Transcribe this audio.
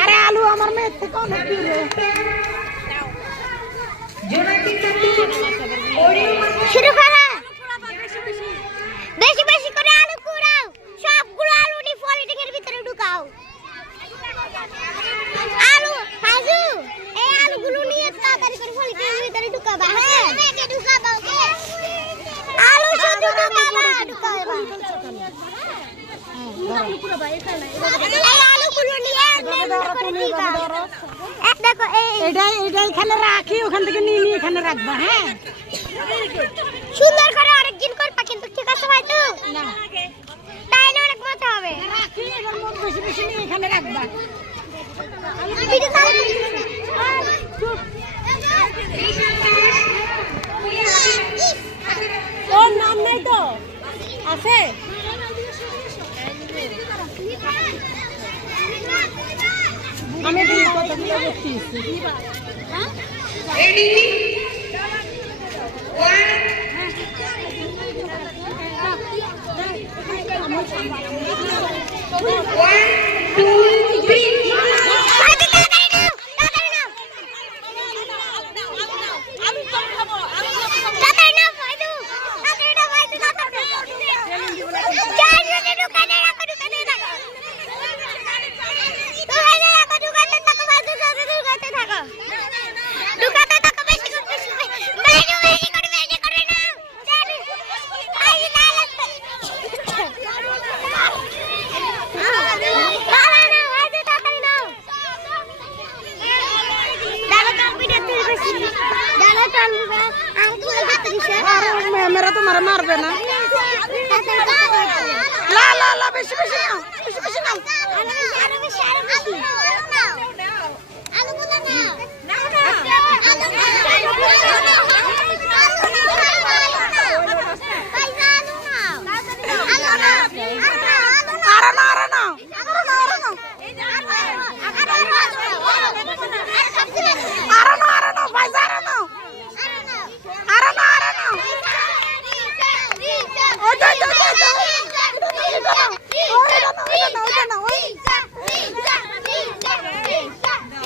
আরে আলু আমার মেয়ের থেকে অনেক দূরে। শুরু করো, বেশি বেশি করে আলু কুড়াও, সবগুলো আলু নি পলিথিনের ভিতরে ঢুকাও। আলু হাজু, এই আলুগুলো নিয়ে তাড়াতাড়ি করে পলিথিনের ভিতরে ঢুকাবা। হ্যাঁ মেয়েকে ঢুকাবা, ওকে? আলু শুধু ঢুকাবা, ঢুকাবা। এই আলুগুলো নিয়ে দেখো, এটা এখানে রাখি, ওখান থেকে নিয়ে নিয়ে এখানে রাখবা। হ্যাঁ সুন্দর করে আরেকদিন করবা, কিন্তু ঠিক আছে ভাই? তো না তাইলে অনেক মজা হবে। রাখি, এবার বেশি বেশি নিয়ে এখানে রাখবা। ওর নাম নাই তো আছে? আমি কতগুলো দেখছি। मेरा तुम्हारा मारबे ना। ला ला ला, बेशी बेशी नाव, बेशी बेशी नाव।